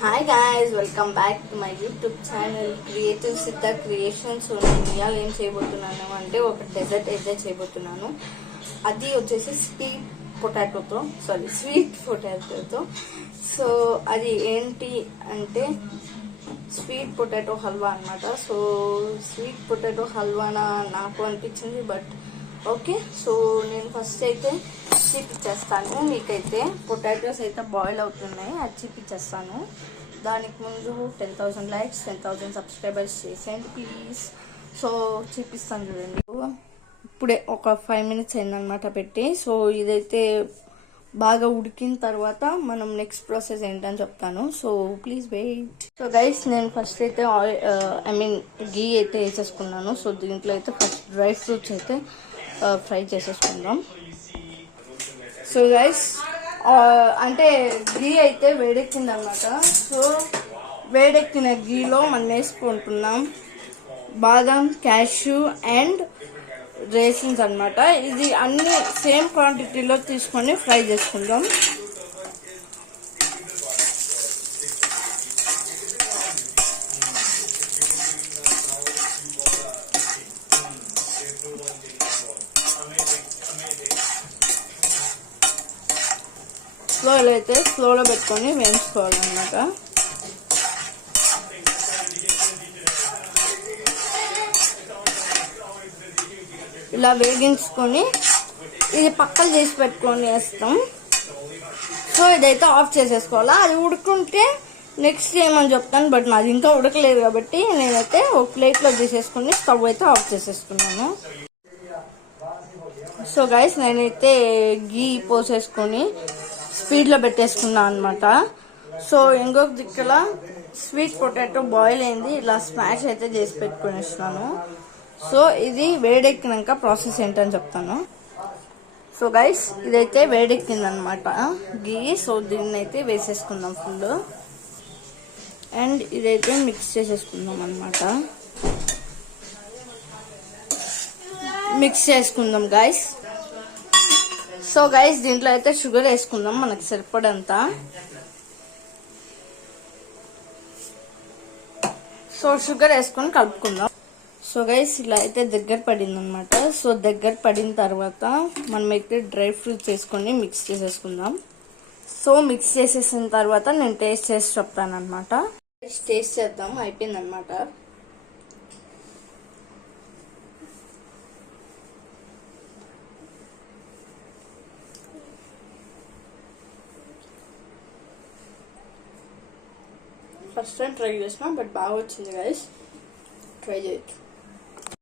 Hi guys, welcome back to my YouTube channel creative సిద్ధ creations. నేను ఇవాళ ఏం చేయబోతున్నాను అంటే ఒక డెజర్ట్ అయితే చేయబోతున్నాను. అది వచ్చేసి స్వీట్ పొటాటోతో. సో అది ఏంటి అంటే స్వీట్ పొటాటో హల్వా అనమాట. సో స్వీట్ పొటాటో హల్వానా నాకు అనిపించింది, బట్ ఓకే. సో నేను ఫస్ట్ అయితే చూపించేస్తాను మీకైతే. పొటాటోస్ అయితే బాయిల్ అవుతున్నాయి, అది చూపించేస్తాను. దానికి ముందు 10,000 లైక్స్ 10,000 సబ్స్క్రైబర్స్ చేసేయండి ప్లీజ్. సో చూపిస్తాను చూడండి. ఇప్పుడే ఒక 5 మినిట్స్ అయిందనమాట పెట్టి. సో ఇదైతే బాగా ఉడికిన తర్వాత మనం నెక్స్ట్ ప్రాసెస్ ఏంటని చెప్తాను. So please wait. So guys, నేను ఫస్ట్ అయితే గీ అయితే వేసేసుకున్నాను. సో దీంట్లో అయితే ఫస్ట్ డ్రై ఫ్రూట్స్ అయితే ఫ్రై చేసేసుకుందాం. సో గైస్, అంటే గీ అయితే వేడెక్కింది అనమాట. సో వేడెక్కిన గీలో మనం వేసుకుంటున్నాం బాదం, క్యాష్యూ అండ్ రేసిన్స్ అనమాట. ఇది అన్ని సేమ్ క్వాంటిటీలో తీసుకొని ఫ్రై చేసుకుందాం. స్లోలో పెట్టుకొని వేయించుకోవాలన్నమాట. ఇలా వేగించుకొని ఇది పక్కన చేసి పెట్టుకొని వేస్తాం. సో ఇదైతే ఆఫ్ చేసేసుకోవాలా. అది ఉడుకుంటే నెక్స్ట్ ఏమని చెప్తాను, బట్ నాది ఇంకా ఉడకలేదు కాబట్టి నేనైతే ఒక ప్లేట్లో తీసేసుకుని స్టవ్ అయితే ఆఫ్ చేసేసుకున్నాను. సో గైస్, నేనైతే గీ పోసేసుకొని స్పీడ్లో పెట్టేసుకున్నాను అనమాట. సో ఇంకొక దిక్కుల స్వీట్ పొటాటో బాయిల్ అయింది, ఇలా స్మాష్ అయితే చేసి పెట్టుకునేస్తున్నాను. సో ఇది వేడెక్కినాక ప్రాసెస్ ఏంటని చెప్తాను. సో గైస్, ఇదైతే వేడెక్కింది అనమాట గీ. సో దీన్ని అయితే వేసేసుకుందాం ఫుల్. అండ్ ఇదైతే మిక్స్ చేసేసుకుందాం అనమాట. మిక్స్ చేసుకుందాం గైస్. సో గైస్, దీంట్లో అయితే షుగర్ వేసుకుందాం మనకి సరిపడంత. సో షుగర్ వేసుకొని కలుపుకుందాం. సో గైస్, ఇలా అయితే దగ్గర పడింది అనమాట. సో దగ్గర పడిన తర్వాత మనం అయితే డ్రై ఫ్రూట్స్ వేసుకొని మిక్స్ చేసేసుకుందాం. సో మిక్స్ చేసేసిన తర్వాత నేను టేస్ట్ చేసి చెప్తాను అనమాట. టేస్ట్ చేద్దాం. అయిపోయింది అనమాట. ఫస్ట్ టైం ట్రై చేసిన, బట్ బాగా వచ్చింది గైస్. ట్రై చేయొచ్చు.